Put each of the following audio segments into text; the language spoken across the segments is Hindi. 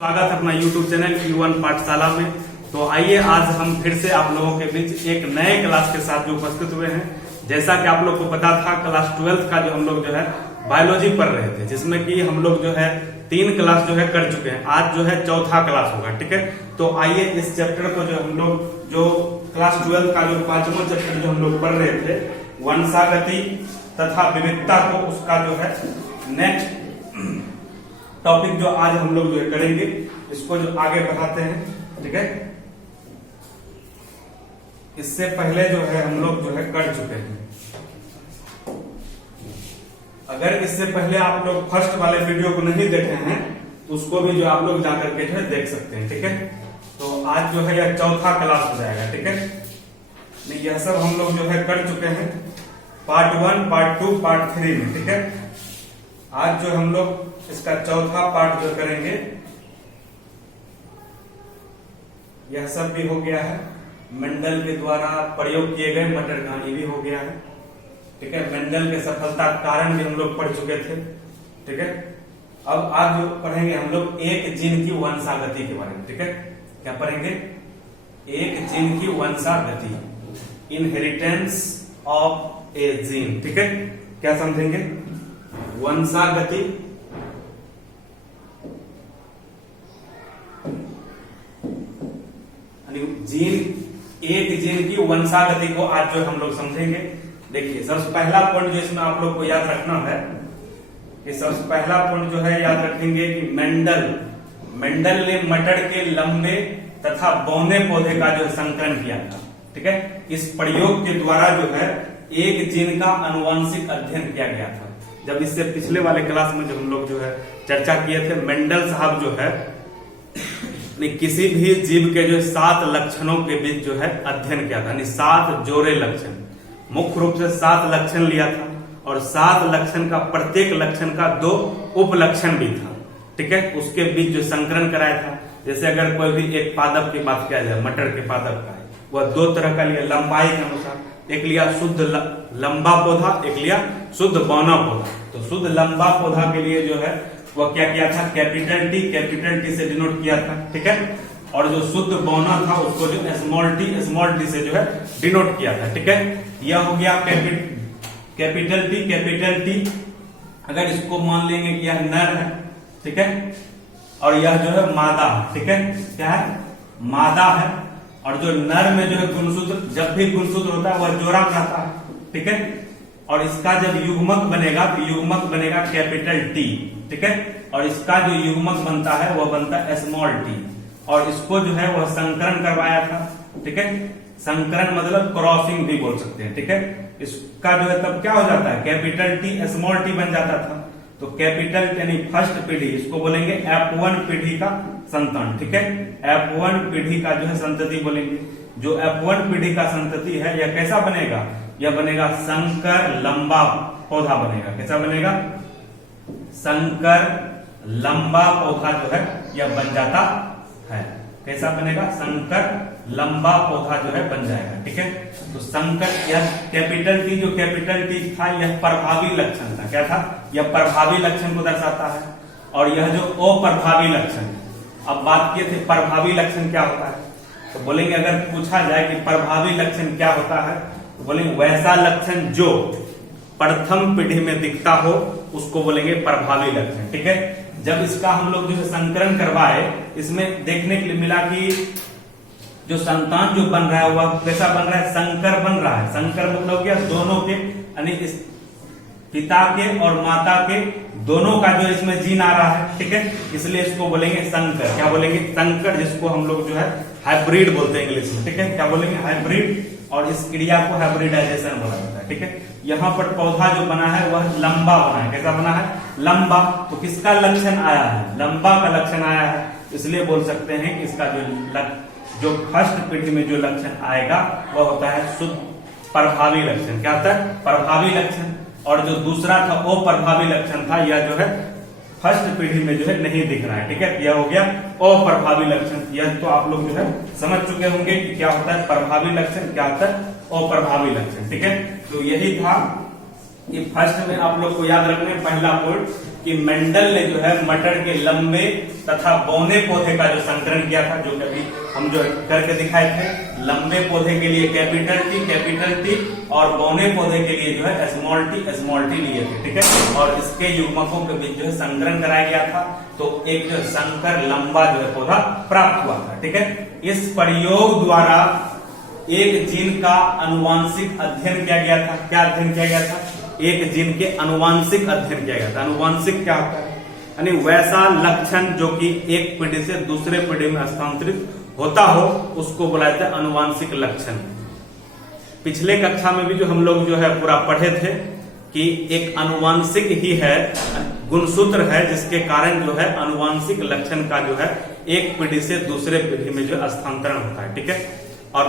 स्वागत है अपना YouTube चैनल Q1 पाठशाला में। तो आइए आज हम फिर से आप लोगों के बीच एक नए क्लास के साथ जो उपस्थित हुए हैं। जैसा कि आप लोग को पता था, क्लास 12th का जो हम लोग जो है बायोलॉजी पढ़ रहे थे, जिसमें कि हम लोग जो है 3 क्लास जो है कर चुके हैं। आज जो है चौथा क्लास होगा, ठीक है। तो आइए इस चैप्टर को जो हम लोग जो क्लास 12 का जो 5वां चैप्टर जो हम लोग पढ़ रहे थे, वंशागति तथा विविधता को, उसका जो है नेक्स्ट टॉपिक जो आज हम लोग जो है करेंगे, इसको जो आगे बढ़ाते हैं, ठीक है। इससे पहले जो है हम लोग जो है कर चुके हैं। अगर इससे पहले आप लोग फर्स्ट वाले वीडियो को नहीं देखे हैं तो उसको भी जो आप लोग जाकर के जो है देख सकते हैं, ठीक है। तो आज जो है यह चौथा क्लास हो जाएगा, ठीक है। नहीं, यह सब हम लोग जो है कर चुके हैं पार्ट 1, पार्ट 2, पार्ट 3 में, ठीक है। आज जो हम लोग इसका चौथा पार्ट जो करेंगे, यह सब भी हो गया है। मेंडल के द्वारा प्रयोग किए गए मटर कहानी भी हो गया है, ठीक है। मेंडल के सफलता कारण भी हम लोग पढ़ चुके थे, ठीक है। अब आज जो पढ़ेंगे हम लोग एक जीन की वंशागति के बारे में, ठीक है। क्या पढ़ेंगे? एक जीन की वंशागति, इनहेरिटेंस ऑफ ए जीन, ठीक है। क्या समझेंगे? वंशागति जीन, एक जीन की वंशागति को आज जो हम लोग समझेंगे। देखिए, सबसे पहला पॉइंट जो इसमें आप लोग को याद रखना है कि सबसे पहला पॉइंट जो है याद रखेंगे कि मेंडल ने मटर के लंबे तथा बौने पौधे का जो संकलन किया था, ठीक है। इस प्रयोग के द्वारा जो है एक जीन का अनुवांशिक अध्ययन किया गया था। जब इससे पिछले वाले क्लास में जो हम लोग जो है चर्चा किए थे, मेंडल साहब जो है किसी भी जीव के जो 7 लक्षणों के बीच जो है अध्ययन किया था, 7 जोड़े लक्षण, मुख्य रूप से 7 लक्षण लिया था और 7 लक्षण का प्रत्येक लक्षण का 2 उपलक्षण भी था, ठीक है। उसके बीच जो संकरण कराया था, जैसे अगर कोई भी एक पादप की बात किया जाए, मटर के पादप का है, वह 2 तरह का लिया लंबाई के अनुसार। एक लिया शुद्ध लंबा पौधा, एक लिया शुद्ध बौना पौधा। तो शुद्ध लंबा पौधा के लिए जो है वह क्या किया था? कैपिटल टी से डिनोट किया था, ठीक है। और जो शुद्ध बौना था उसको जो स्मॉल टी से जो है डिनोट किया था, ठीक है। यह हो गया कैपिटल टी। अगर इसको मान लेंगे कि यह नर है, ठीक है, और यह जो है मादा, ठीक है। क्या है? मादा है। और जो नर में जो है गुणसूत्र, जब भी गुणसूत्र होता है वह जोड़ा रहता है, ठीक है। और इसका जब युग्मक बनेगा तो युग्मक बनेगा कैपिटल टी, ठीक है। और इसका जो युग्मक बनता है वह बनता है स्मॉल टी। और इसको जो है वह संकरण करवाया था, ठीक है। संकरण मतलब क्रॉसिंग भी बोल सकते हैं, ठीक है। इसका जो है तब क्या हो जाता है? कैपिटल टी स्मॉल टी बन जाता था। तो कैपिटल यानी फर्स्ट पीढ़ी, इसको बोलेंगे F1 पीढ़ी का संतान, ठीक है। F1 पीढ़ी का जो है संतति बोलेंगे। जो F1 पीढ़ी का संतति है यह कैसा बनेगा? यह बनेगा संकर लंबा पौधा बनेगा। कैसा बनेगा? संकर लंबा पौधा जो है यह बन जाता है। कैसा बनेगा? संकर लंबा पौधा जो है बन जाएगा, ठीक है। तो संकर, यह कैपिटल टी था, यह प्रभावी लक्षण था। क्या था? यह प्रभावी लक्षण को दर्शाता है। और यह जो अप्रभावी लक्षण, अब बात किए थे प्रभावी लक्षण क्या होता है, तो बोलेंगे अगर पूछा जाए कि प्रभावी लक्षण क्या होता है, तो बोलेंगे वैसा लक्षण जो प्रथम पीढ़ी में दिखता हो उसको बोलेंगे प्रभावी लक्षण, ठीक है। जब इसका हम लोग जो है संकरण करवाए, इसमें देखने के लिए मिला कि जो संतान जो बन रहा है वह कैसा बन रहा है? संकर बन रहा है। संकर मतलब क्या? दोनों के, यानी इस पिता के और माता के दोनों का जो इसमें जीन आ रहा है, ठीक है। इसलिए इसको बोलेंगे संकर। क्या बोलेंगे? संकर, जिसको हम लोग जो है हाइब्रिड बोलते हैं इंग्लिश में, ठीक है। क्या बोलेंगे? हाइब्रिड। और इस क्रिया को हाइब्रिडाइजेशन बोला जाता है, ठीक है। यहाँ पर पौधा जो बना है वह लंबा बना है। कैसा बना है? लंबा। तो किसका लक्षण आया है? लंबा का लक्षण आया है। इसलिए बोल सकते हैं कि इसका जो फर्स्ट पीढ़ी में जो लक्षण आएगा वह होता है शुद्ध प्रभावी लक्षण। क्या होता है? प्रभावी लक्षण। और जो दूसरा था अप्रभावी लक्षण था, यह जो है फर्स्ट पीढ़ी में जो है नहीं दिख रहा है, ठीक है। यह हो गया अप्रभावी लक्षण। यह तो आप लोग जो है समझ चुके होंगे कि क्या होता है प्रभावी लक्षण, क्या होता है अप्रभावी लक्षण, ठीक है। तो यही था कि फर्स्ट में आप लोग को याद रखना है पहला पॉइंट कि मेंडल ने जो है मटर के लंबे तथा बौने पौधे का जो संकरण किया था, जो कभी हम जो करके दिखाए थे, लंबे पौधे के लिए कैपिटल टी और बौने पौधे के लिए जो है स्मॉल टी लिए थे, ठीक है। और इसके युग्मकों के बीच जो है संकरण कराया गया था, तो एक जो संकर लंबा जो है पौधा प्राप्त हुआ था, ठीक है। इस प्रयोग द्वारा एक जीन का अनुवांशिक अध्ययन किया गया था। क्या अध्ययन किया गया था? एक जीन के अनुवांशिक अध्ययन किया गया था। अनुवांशिक क्या होता है? यानी वैसा लक्षण जो कि एक पीढ़ी से दूसरे पीढ़ी में हस्तांतरित होता हो, उसको बोला जाता है अनुवांशिक लक्षण। पिछले कक्षा में भी जो हम लोग जो है पूरा पढ़े थे कि एक अनुवांशिक ही है, गुणसूत्र है, जिसके कारण जो है अनुवांशिक लक्षण का जो है एक पीढ़ी से दूसरे पीढ़ी में जो हस्तांतरण होता है, ठीक है। और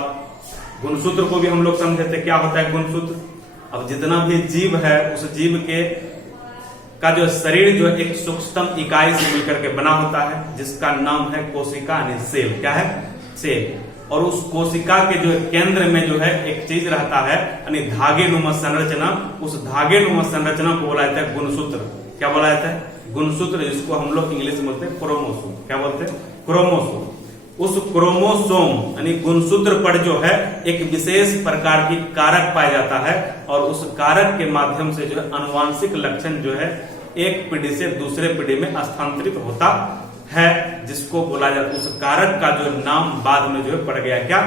गुणसूत्र को भी हम लोग समझे थे, क्या होता है गुणसूत्र। अब जितना भी जीव है, उस जीव के का जो शरीर जो एक सूक्ष्मतम इकाई से मिलकर के बना होता है, जिसका नाम है कोशिका यानी सेल। क्या है? सेल। और उस कोशिका के जो केंद्र में जो है एक चीज रहता है, यानी धागे नुमा संरचना। उस धागे नुमा संरचना को बोला जाता है गुणसूत्र। क्या बोला जाता है? गुणसूत्र, जिसको हम लोग इंग्लिश में बोलते हैं क्रोमोसोम। क्या बोलते हैं? क्रोमोसोम। उस क्रोमोसोम यानी गुणसूत्र पर जो है एक विशेष प्रकार की कारक पाया जाता है, और उस कारक के माध्यम से जो है अनुवांशिक लक्षण जो है एक पीढ़ी से दूसरे पीढ़ी में स्थानांतरित होता है, जिसको बोला जाता है। उस कारक का जो नाम बाद में जो है पड़ गया क्या?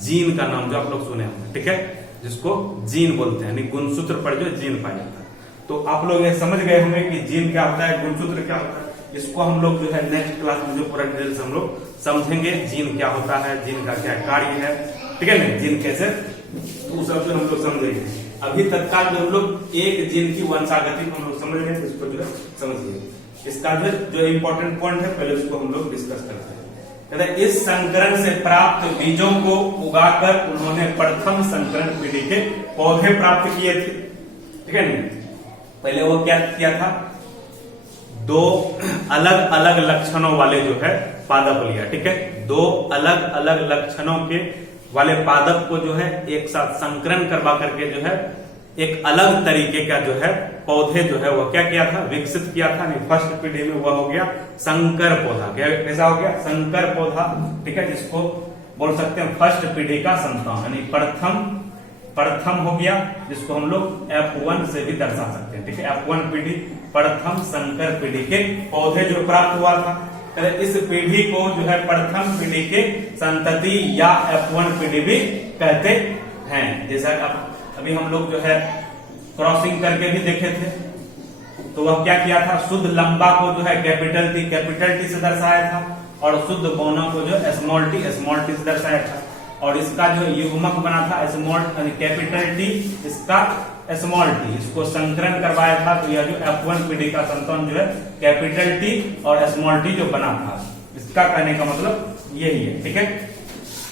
जीन का नाम, जो आप लोग सुने होंगे, ठीक है, जिसको जीन बोलते हैं। यानी गुणसूत्र पर जो जीन पाया जाता है। तो आप लोग ये समझ गए होंगे कि जीन क्या होता है, गुणसूत्र क्या होता है। इसको हम लोग जो है नेक्स्ट क्लास में जो पूरा डिटेल हम लोग समझेंगे। जीन क्या होता है, जीन का क्या कार्य है, ठीक है ना, जीन कैसे, तो सब जो हम लोग समझेंगे। अभी तत्काल जो हम लोग एक जीन की वंशागति को हम लोग समझ गए, इसको जो है समझिए। इसका जो इम्पोर्टेंट पॉइंट है, पहले उसको हम लोग डिस्कस करते हैं। इस संकरण से प्राप्त बीजों को उगाकर उन्होंने प्रथम संकरण पीढ़ी के पौधे प्राप्त किए थे, ठीक है ना। पहले वो क्या किया था? दो अलग अलग लक्षणों वाले जो है पादप लिया, ठीक है। दो अलग अलग लक्षणों के वाले पादप को जो है एक साथ संकरण करवा करके जो है एक अलग तरीके का जो है पौधे जो है वो क्या किया था? विकसित किया था। फर्स्ट पीढ़ी में वह हो गया संकर पौधा। क्या कैसा हो गया? संकर पौधा, ठीक है, जिसको बोल सकते हैं फर्स्ट पीढ़ी का संतान, यानी प्रथम हो गया, जिसको हम लोग F1 से भी दर्शा सकते हैं, ठीक है। F1 पीढ़ी, प्रथम संकर पीढ़ी के पौधे जो प्राप्त हुआ था। इस पीढ़ी को जो है प्रथम पीढ़ी के संतति या F1 पीढ़ी भी कहते हैं। जैसा अभी हम लोग जो है क्रॉसिंग करके भी देखे थे, तो वह क्या किया था? शुद्ध लंबा को जो है कैपिटल टी से दर्शाया था, और शुद्ध बौना को जो स्मॉल टी से दर्शाया था। और इसका जो युग्मक बना था कैपिटल टी, इसका स्मॉल टी, इसको संकरण करवाया था। तो यह जो F1 पीढ़ी का संतान जो है कैपिटल टी और स्मॉल टी जो बना था, इसका कहने का मतलब यही है, ठीक है।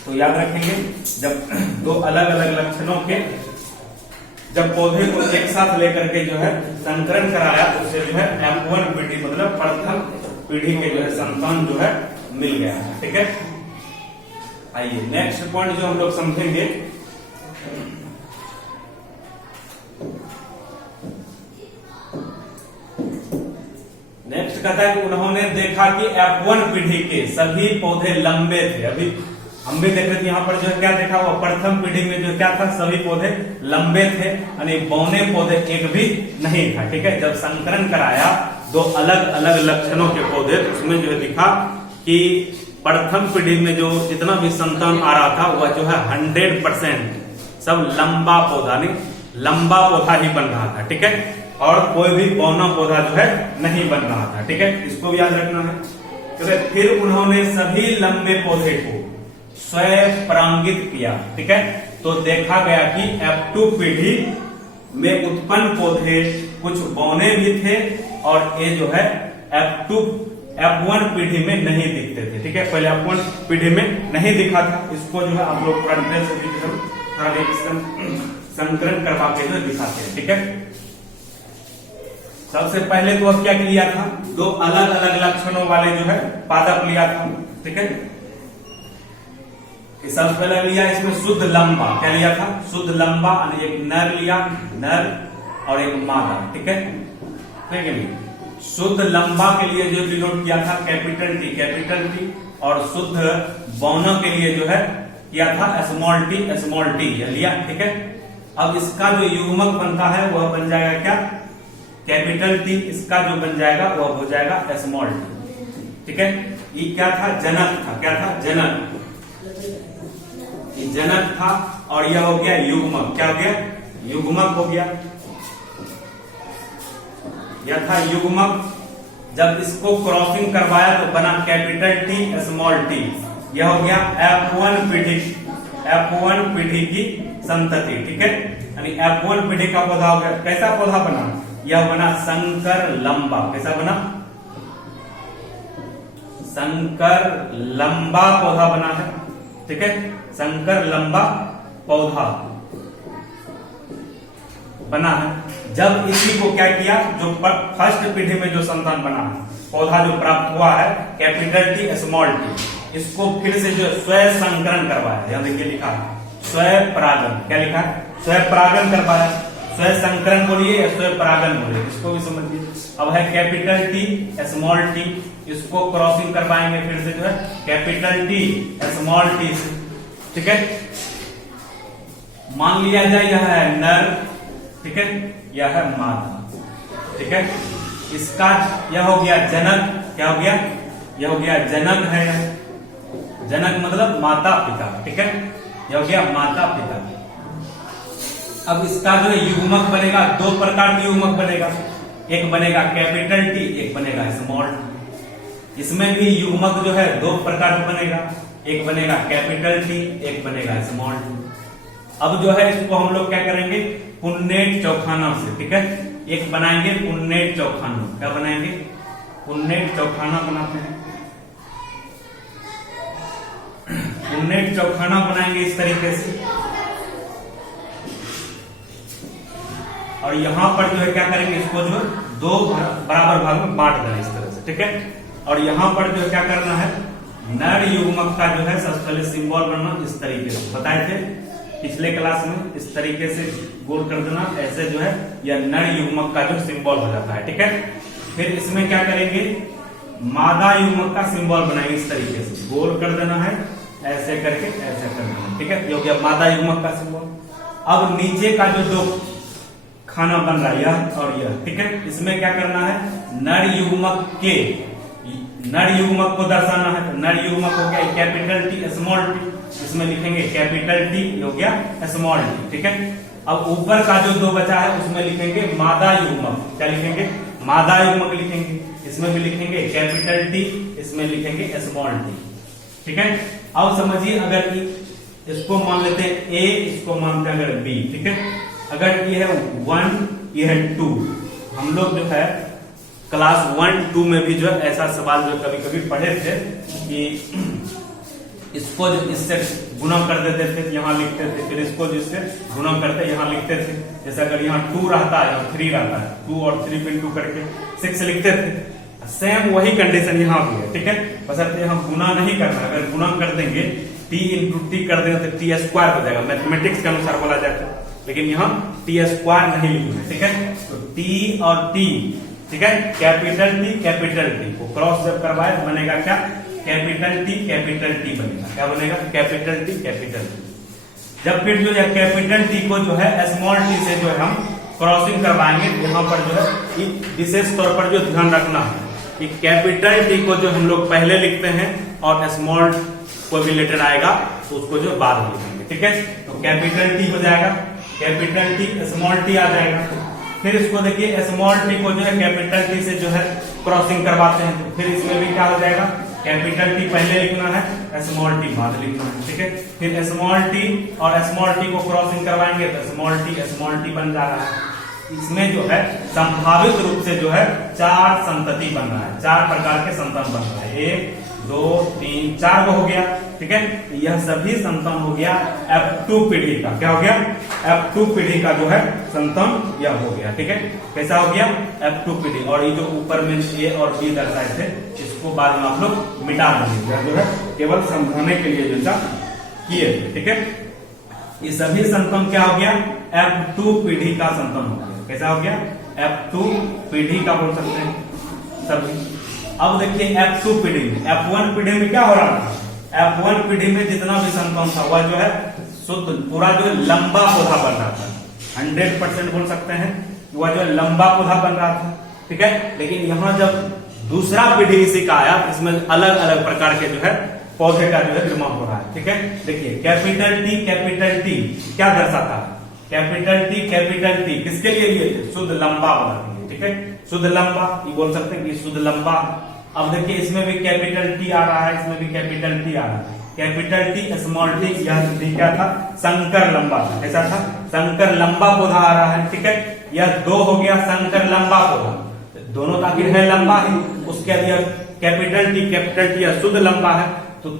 तो याद रखेंगे, जब दो अलग अलग लक्षणों के जब पौधे को एक साथ लेकर के जो है संकरण कराया, तो उसे जो है F1 पीढ़ी मतलब प्रथम पीढ़ी के जो है संतान जो है मिल गया, ठीक है। आइए नेक्स्ट पॉइंट जो हम लोग समझेंगे, नेक्स्ट कहता है कि उन्होंने देखा कि F1 पीढ़ी के सभी पौधे लंबे थे। अभी हम भी देख रहे थे, यहाँ पर जो है क्या देखा हुआ? प्रथम पीढ़ी में जो क्या था? सभी पौधे लंबे थे, यानी बौने पौधे एक भी नहीं था, ठीक है। जब संकरण कराया दो अलग अलग लक्षणों के पौधे, तो उसमें जो है दिखा कि प्रथम पीढ़ी में जो जितना भी संतान आ रहा था, वह जो है 100% सब लंबा पौधा, नहीं लंबा पौधा ही बन रहा था, ठीक है। और कोई भी बौना पौधा जो है नहीं बन रहा था, ठीक है। इसको भी याद रखना है। तो फिर उन्होंने सभी लंबे पौधे को स्वयं परांगित किया, ठीक है। तो देखा गया कि F2 पीढ़ी में उत्पन्न पौधे कुछ बौने भी थे, और ये जो है F1 पीढ़ी में नहीं दिखते थे, ठीक है। पहले F1 पीढ़ी में नहीं दिखा था। इसको जो है आप लोग संकरण करवा के जो दिखाते हैं, ठीक है। सबसे पहले तो अब क्या लिया था? दो अलग अलग लक्षणों वाले जो है पादप लिया था, ठीक है। सबसे पहले लिया इसमें शुद्ध लंबा। क्या लिया था? शुद्ध लंबा, एक नर लिया, नर और एक मादा, ठीक है, ठीक है नहीं। शुद्ध लंबा के लिए जो डिनोट किया था कैपिटल टी, और शुद्ध बौनों के लिए जो है किया था स्मॉल टी लिया। ठीक है, अब इसका जो युग्मक बनता है वह बन जाएगा क्या, कैपिटल टी, इसका जो बन जाएगा वह हो जाएगा स्मॉल टी। ठीक है, ये क्या था, जनक था, क्या था, जनक, ये जनक था, और यह हो गया युग्मक, क्या हो गया, युग्मक हो गया, यह था युग्मक। जब इसको क्रॉसिंग करवाया तो बना कैपिटल टी स्मॉल टी, यह हो गया F1 पीढ़ी की संतति। ठीक है, यानी F1 पीढ़ी का पौधा हो गया। कैसा पौधा बना, यह बना संकर लंबा, कैसा बना, संकर लंबा पौधा बना है। ठीक है, संकर लंबा पौधा बना है। जब इसी को क्या किया, जो फर्स्ट पीढ़ी में जो संतान बना है, पौधा जो प्राप्त हुआ है कैपिटल टी स्मॉल टी, इसको फिर से जो स्वयं संकरण करवाया, यहां देखिए लिखा है स्वयं परागन, क्या लिखा है, स्वयं परागन करवाया। स्वयं संकरण बोलिए या स्वयं परागन बोलिए, इसको भी समझिए। अब है कैपिटल टी स्मॉल टी, इसको क्रॉसिंग करवाएंगे फिर से जो है कैपिटल टी स्मॉल टी से। ठीक है, मान लिया जाए यह है नर, ठीक है, यह है मादा। ठीक है, इसका यह हो गया जनक, क्या हो गया, यह हो गया जनक है, जनक मतलब माता पिता। ठीक है, यह हो गया माता पिता। अब इसका जो युग्मक बनेगा, दो प्रकार का युग्मक बनेगा, एक बनेगा कैपिटल टी, एक बनेगा स्मॉल टी। इसमें भी युग्मक जो है दो प्रकार का बनेगा, एक बनेगा कैपिटल टी, एक बनेगा स्मॉल टी। अब जो है इसको हम लोग क्या करेंगे, पुन्नेट चौखाना से। ठीक है, एक बनाएंगे पुन्नेट चौखाना, क्या बनाएंगे, पुन्नेट चौखाना बनाते हैं। पुन्नेट चौखाना बनाएंगे इस तरीके से, और यहां पर जो है क्या करेंगे, इसको जो दो बराबर भाग में बांट देना इस तरह से। ठीक है, और यहां पर जो है क्या करना है, नर युग्मक का जो है सबसे पहले सिंबल बनना इस तरीके से, बताए थे पिछले क्लास में, इस तरीके से गोल कर देना, ऐसे जो है यह नर युग्मक का जो सिंबल हो जाता है। ठीक है, फिर इसमें क्या करेंगे, मादा युग्मक का सिंबल बनाएंगे इस तरीके से, गोल कर देना है, ऐसे करके ऐसे कर देना। ठीक है, ये हो गया मादा युग्मक का सिंबल। अब नीचे का जो दो खाना बन रहा है यह और यह, ठीक है, इसमें क्या करना है, नर युग्मक के, नर युग्मक को दर्शाना है। तो नर युग्मक हो गया कैपिटल टी स्मॉल टी, इसमें लिखेंगे कैपिटल टी, हो गया स्मॉल टी। ठीक है, अब ऊपर का जो दो बचा है उसमें लिखेंगे मादा युग्मक, क्या लिखेंगे, मादा युग्मक लिखेंगे, इसमें भी लिखेंगे कैपिटल टी, इसमें लिखेंगे स्मॉल टी। ठीक है, अब समझिए, अगर इसको मान लेते हैं ए, इसको मानते हैं अगर बी। ठीक है, अगर ये है 1, ये है 2, हम लोग जो है क्लास 1, 2 में भी जो है ऐसा सवाल जो कभी कभी पढ़े थे कि इसको जो इससे गुना कर देते थे, यहाँ लिखते थे, फिर इसको जिससे गुना करते यहाँ लिखते थे। जैसे अगर यहाँ 2 रहता है और 3 रहता है, 2 और 3 पे 2 करके 6 लिखते थे। सेम वही कंडीशन यहाँ भी है। ठीक है, बशर्ते हम गुना नहीं करना, अगर गुना कर देंगे t इंटू टी कर देंगे तो टी स्क्वायर हो जाएगा, मैथमेटिक्स के अनुसार बोला जाता है, लेकिन यहाँ टी स्क्वायर नहीं लिखना। ठीक है, तो टी और टी, ठीक है, कैपिटल टी को क्रॉस जब करवाए तो बनेगा क्या, कैपिटल टी बनेगा, क्या बनेगा, कैपिटल टी। जब फिर जो है कैपिटल टी को जो है स्मॉल टी से जो है हम क्रॉसिंग करवाएंगे, यहाँ पर जो है विशेष तौर पर जो ध्यान रखना है कि कैपिटल टी को जो हम लोग पहले लिखते हैं और स्मॉल कोई भी लेटर आएगा तो उसको जो बाद में लिखेंगे। ठीक है, तो कैपिटल टी हो जाएगा, कैपिटल टी स्मॉल टी आ जाएगा। फिर इसको देखिए स्मॉल टी को जो है कैपिटल टी से जो है क्रॉसिंग करवाते हैं, तो फिर इसमें भी क्या हो जाएगा, कैपिटल टी पहले लिखना है, स्मॉल टी बाद लिखना है। ठीक है, फिर स्मॉल टी और स्मॉल टी को क्रॉसिंग करवाएंगे तो स्मॉल टी बन जा रहा है। इसमें जो है संभावित रूप से जो है 4 संतति बन रहा है, 4 प्रकार के संतान बन रहा है, 1 2 3 4 को हो गया। ठीक है, यह सभी संतान हो गया F2 पीढ़ी का, क्या हो गया, F2 पीढ़ी का जो है संतान यह हो गया। ठीक है, कैसा हो गया, F2 पीढ़ी। और ये जो ऊपर में A और B दर्शाए थे इसको बाद में आप लोग मिटा देंगे, जो है केवल समझाने के लिए जैसा किए थे। ठीक है, ये सभी संतान क्या हो गया, F2 पीढ़ी का संतान हो गया। कैसा हो गया, F2 पीढ़ी का बोल सकते हैं। सभी। अब देखिए F2 पीढ़ी में, F1 पीढ़ी में क्या हो रहा था, F1 पीढ़ी में जितना भी संतान था वह जो है शुद्ध पूरा जो है लंबा पौधा बन रहा था, 100% बोल सकते हैं वह जो है लंबा पौधा बन रहा था, ठीक है। लेकिन यहाँ जब दूसरा पीढ़ी इसी का आया, इसमें अलग अलग प्रकार के जो है पौधे का जो है निर्माण हो रहा है, ठीक है। देखिए कैपिटल टी क्या दर्शाता है, कैपिटल टी किसके लिए लिए थे, शुद्ध लंबा पौधा के लिए, ठीक है, शुद्ध लंबा, ये बोल सकते हैं कि शुद्ध लंबा। अब देखिए इसमें भी कैपिटल टी आ रहा है, इसमें भी कैपिटल टी आ रहा है, कैपिटल टी स्मॉल टी, यह क्या था, संकर लंबा था, कैसा था, संकर लंबा पौधा आ रहा है, ठीक है। यह 2 हो गया संकर लंबा पौधा, दोनों आखिर है लंबा ही, उसके बाद कैपिटल टी या शुद्ध लंबा है, तो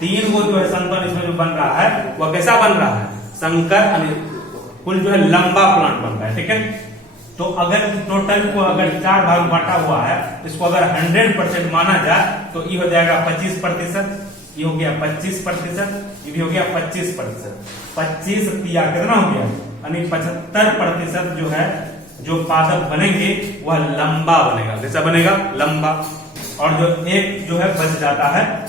3 को जो है संतान इसमें जो बन रहा है वह कैसा बन रहा है, संकर कुल जो है लंबा प्लांट बन रहा है, ठीक है। तो अगर टोटल को अगर 4 भाग बांटा हुआ है, इसको अगर 100% माना जाए तो ये हो जाएगा 25%, ये हो गया 25%, ये भी हो गया 25%, 25 या कितना हो गया, यानी 75% जो है जो पादप बनेंगे वह लंबा बनेगा, कैसा बनेगा, लंबा। और जो एक जो है बच जाता है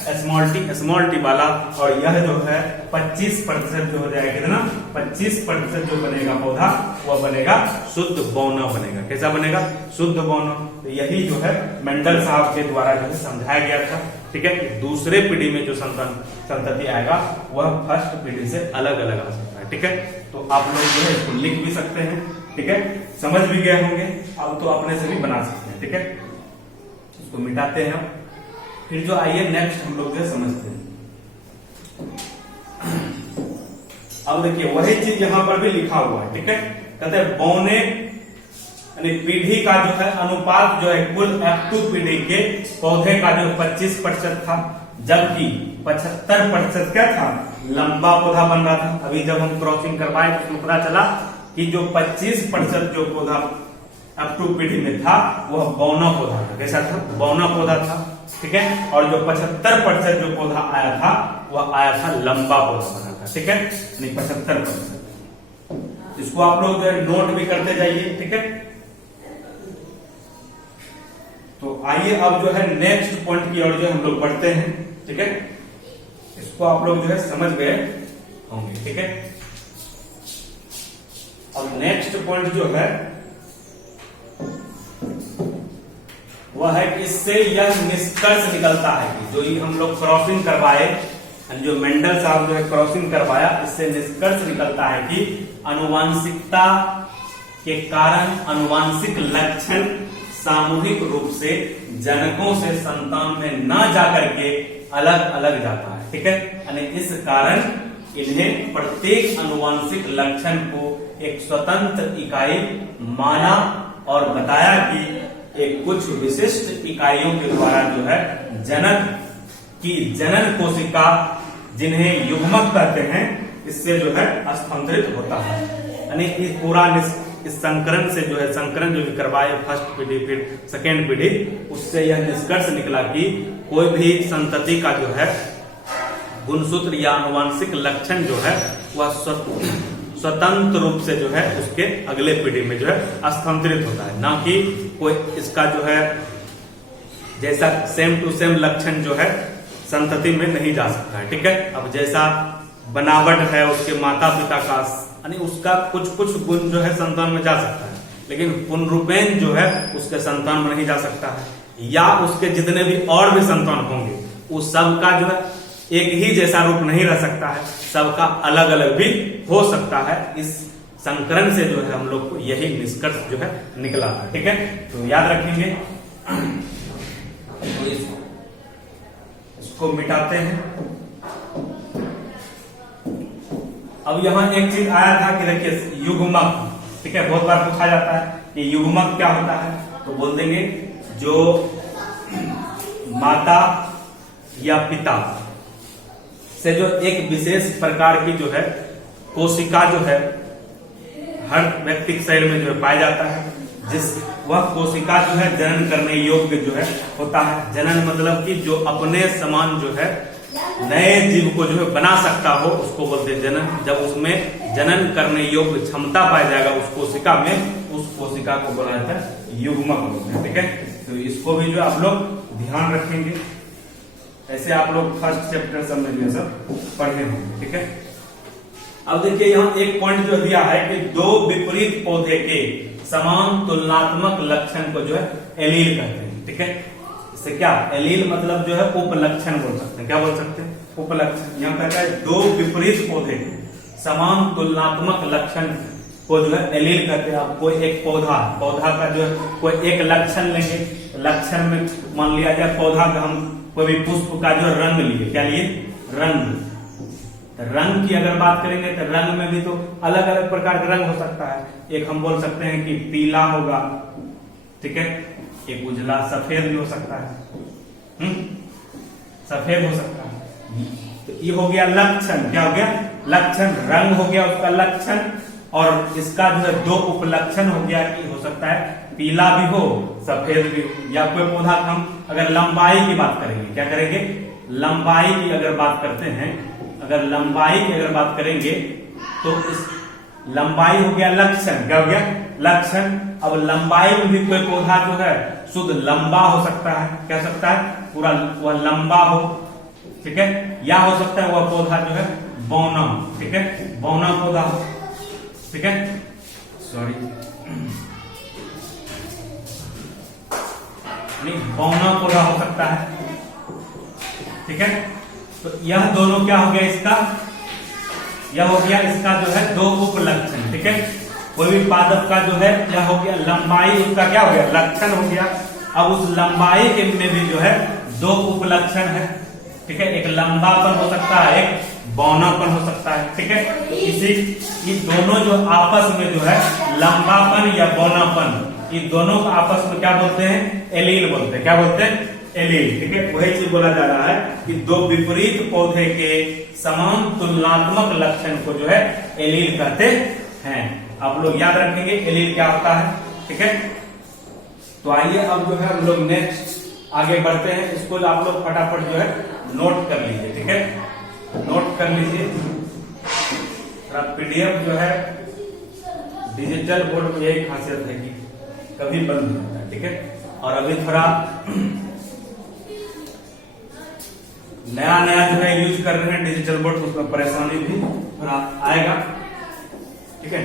स्मॉल टी वाला, और यह जो है 25% जो हो जाएगा, कितना 25% जो बनेगा पौधा वह बनेगा शुद्ध बौना बनेगा, कैसा बनेगा, शुद्ध बौना। तो यही जो है मेंडल साहब के द्वारा जो है समझाया गया था, ठीक है। दूसरे पीढ़ी में जो संतति आएगा वह फर्स्ट पीढ़ी से अलग अलग आ सकता है, ठीक है। तो आप लोग जो है इसको लिख भी सकते हैं, ठीक है, समझ भी गए होंगे, अब तो अपने से भी बना सकते हैं, ठीक है। इसको मिटाते हैं, फिर जो आइए नेक्स्ट हम लोग जो है समझते हैं। अब देखिए वही चीज यहां पर भी लिखा हुआ है, ठीक है, कहते हैं बौने यानी पीढ़ी का जो है अनुपात जो है कुल F2 पीढ़ी के पौधे का जो 25% था, जबकि 75% क्या था, लंबा पौधा बन रहा था। अभी जब हम क्रॉसिंग करवाए तो उसमें पता चला कि जो 25% जो पौधा F2 पीढ़ी में था वह बौना पौधा था, कैसा था, बौना पौधा था, ठीक है। और जो 75% जो पौधा आया था वह आया था लंबा पौधा बना था, ठीक है, नहीं 75%। इसको आप लोग जो है नोट भी करते जाइए, ठीक है। तो आइए अब जो है नेक्स्ट पॉइंट की ओर जो हम लोग बढ़ते हैं, ठीक है। इसको आप लोग जो है समझ गए होंगे, ठीक है। अब नेक्स्ट पॉइंट जो है वह है कि इससे यह निष्कर्ष निकलता है कि जो ये हम लोग क्रॉसिंग करवाए, जो मेंडल साहब जो है क्रॉसिंग करवाया, इससे निष्कर्ष निकलता है कि आनुवांशिकता के कारण आनुवांशिक लक्षण सामूहिक रूप से जनकों से संतान में न जाकर के अलग अलग जाता है, ठीक है। यानी इस कारण इन्हें प्रत्येक आनुवांशिक लक्षण को एक स्वतंत्र इकाई माना और बताया कि एक कुछ विशिष्ट इकाइयों के द्वारा जो है जनक की जनन कोशिका, जिन्हें युग्मक कहते हैं, इससे जो है स्थानांतरित होता है। यानी इस पूरा इस संकरण से जो है संकरण जो भी करवाए फर्स्ट पीढ़ी फिर सेकेंड पीढ़ी, उससे यह निष्कर्ष निकला कि कोई भी संतति का जो है गुणसूत्र या आनुवांशिक लक्षण जो है वह स्वतंत्र रूप से जो है उसके अगले पीढ़ी में जो है स्थानांतरित होता है, ना कि कोई इसका जो है जैसा सेम टू सेम लक्षण जो है संतति में नहीं जा सकता है, ठीक है। अब जैसा बनावट है उसके माता पिता का, यानी उसका कुछ कुछ गुण जो है संतान में जा सकता है, लेकिन पुनरुपेन जो है उसके संतान में नहीं जा सकता है, या उसके जितने भी और भी संतान होंगे उस सबका जो है एक ही जैसा रूप नहीं रह सकता है, सबका अलग अलग भी हो सकता है। इस संकरण से जो है हम लोग को यही निष्कर्ष जो है निकला था, ठीक है। तो याद रखेंगे, तो इसको मिटाते हैं। अब यहाँ एक चीज आया था कि देखिए युग्मक, ठीक है, बहुत बार पूछा जाता है कि युग्मक क्या होता है, तो बोल देंगे जो माता या पिता से जो एक विशेष प्रकार की जो है कोशिका जो है हर व्यक्ति के शरीर में जो है पाया जाता है, जिस वह कोशिका जो है जनन करने योग्य जो है होता है। जनन मतलब कि जो अपने समान जो है नए जीव को जो है बना सकता हो उसको बोलते हैं जनन। जब उसमें जनन करने योग्य क्षमता पाया जाएगा उस कोशिका में, उस कोशिका को बोला जाता है युग्मक बोलते हैं, ठीक है। तो इसको भी जो आप लोग ध्यान रखेंगे। ऐसे आप लोग फर्स्ट चैप्टर सब में जो सब पढ़े होंगे, ठीक है। अब देखिए यहाँ एक पॉइंट जो दिया है कि दो विपरीत पौधे के समान तुलनात्मक लक्षण को जो है एलील कहते हैं, ठीक है। इससे क्या एलील मतलब जो है उपलक्षण बोल सकते हैं। क्या बोल सकते हैं? उपलक्षण। यहाँ कहता है दो विपरीत पौधे के समान तुलनात्मक लक्षण को जो है एलील कहते हैं। आप कोई एक पौधा का जो है कोई एक लक्षण लेंगे, लक्षण में मान लिया जाए पौधा का, हम कोई भी पुष्प का जो रंग लिए, क्या लिए? रंग। रंग की अगर बात करेंगे तो रंग में भी तो अलग अलग प्रकार का रंग हो सकता है। एक हम बोल सकते हैं कि पीला होगा, ठीक है, एक उजला सफेद भी हो सकता है, सफेद हो सकता है। तो ये हो गया लक्षण। क्या हो गया? लक्षण। रंग हो गया उसका लक्षण, और इसका जो है दो उपलक्षण हो गया कि हो सकता है पीला भी हो सफेद भी हो। या कोई पौधा हम अगर लंबाई की बात करेंगे, क्या करेंगे? लंबाई की अगर बात करते हैं, अगर लंबाई की अगर बात करेंगे तो इस लंबाई हो गया लक्षण। क्या हो गया? लक्षण। अब लंबाई में भी कोई पौधा जो है शुद्ध लंबा हो सकता है। क्या हो सकता है? पूरा वह लंबा हो, ठीक है। या हो सकता है वह पौधा जो है बौना, ठीक है, बौना पौधा हो, ठीक है। सॉरी, बौना पौधा हो सकता है, ठीक है। तो यह दोनों क्या हो गया? इसका यह हो गया इसका जो है दो उपलक्षण, ठीक है। कोई भी पादप का जो है यह हो गया लंबाई, उसका क्या हो गया? लक्षण हो गया। अब उस लंबाई के में भी जो है दो उपलक्षण है, ठीक है। एक लंबापन हो सकता है, एक बौनापन हो सकता है, ठीक है। तो इसी ये दोनों जो आपस में जो है लंबापन या बौनापन, ये दोनों को आपस में क्या बोलते हैं? एलील बोलते हैं। क्या बोलते हैं? एलील, ठीक है। वही चीज बोला जा रहा है कि दो विपरीत पौधे के समान तुलनात्मक लक्षण को जो है एलील कहते हैं। आप लोग याद रखेंगे एलील क्या होता है, ठीक है। तो आइए अब जो है हम लोग नेक्स्ट आगे बढ़ते हैं। इसको आप लोग फटाफट जो है नोट कर लीजिए, ठीक है, नोट कर लीजिए। पीडीएफ जो है डिजिटल बोर्ड में यही खासियत है कि कभी बंद नहीं होता है, ठीक है। और अभी थोड़ा नया जो है यूज कर रहे हैं डिजिटल बोर्ड, तो उसमें परेशानी भी थोड़ा आएगा, ठीक है।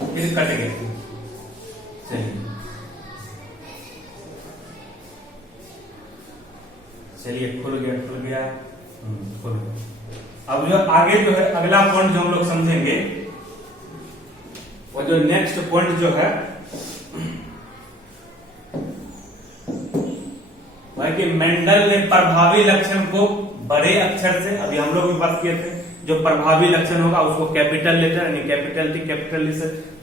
फिर कटेंगे, चलिए खुल गया खुल गया। अब जो आगे जो है अगला पॉइंट जो हम लोग समझेंगे, वो जो नेक्स्ट पॉइंट जो है वह कि मेंडल ने प्रभावी लक्षण को बड़े अक्षर से, अभी हम लोग भी बात किए थे, जो प्रभावी लक्षण होगा उसको कैपिटल लेटर यानी कैपिटल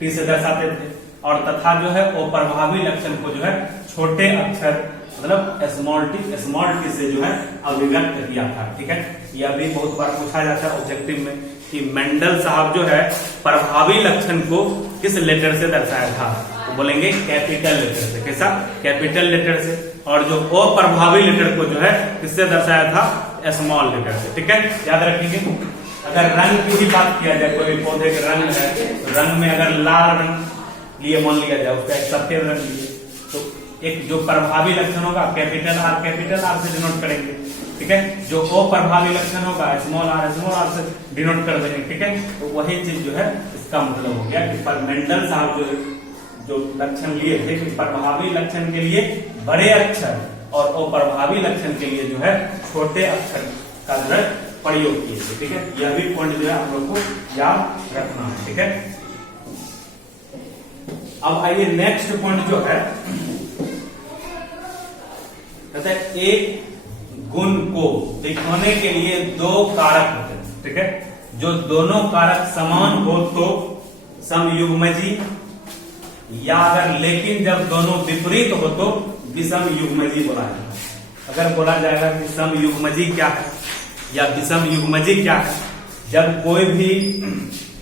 टी से दर्शाते थे, और तथा जो है वो प्रभावी लक्षण को जो है छोटे अक्षर मतलब स्मॉल टी से जो है अभिव्यक्त किया था, ठीक है। यह भी बहुत बार पूछा जाता है ऑब्जेक्टिव में कि मेंडल साहब जो है प्रभावी लक्षण को किस लेटर से दर्शाया था, तो बोलेंगे कैपिटल लेटर से। कैसा? कैपिटल लेटर से। और जो अप्रभावी लेटर को जो है किससे दर्शाया था? स्मॉल लेटर से, ठीक है, याद रखेंगे। अगर रंग की भी बात किया जाए, कोई पौधे का रंग है, तो रंग में अगर लाल रंग लिए मान लिया जाए, उसका एक सफेद रंग लिए, तो एक जो प्रभावी लक्षण होगा कैपिटल आर से डिनोट करेंगे, ठीक है। जो अप्रभावी लक्षण होगा स्मॉल आर से डिनोट कर देंगे, ठीक है। तो वही चीज जो है इसका मतलब हो गया कि मेंडल साहब जो लक्षण लिए थे कि प्रभावी लक्षण के लिए बड़े अक्षर और अप्रभावी लक्षण के लिए जो है छोटे अक्षर का जो है प्रयोग किए थे, ठीक है। यह भी पॉइंट जो है आप लोग को याद रखना है, ठीक है। अब आइए नेक्स्ट पॉइंट जो है कहते हैं एक गुण को दिखाने के लिए दो कारक होते हैं, ठीक है। जो दोनों कारक समान हो तो समयुग्मजी, या अगर लेकिन जब दोनों विपरीत हो तो विषम युग्मजी बोला जाता है। अगर बोला जाएगा कि समयुग्मजी क्या है या विषम युग्मजी क्या है, जब कोई भी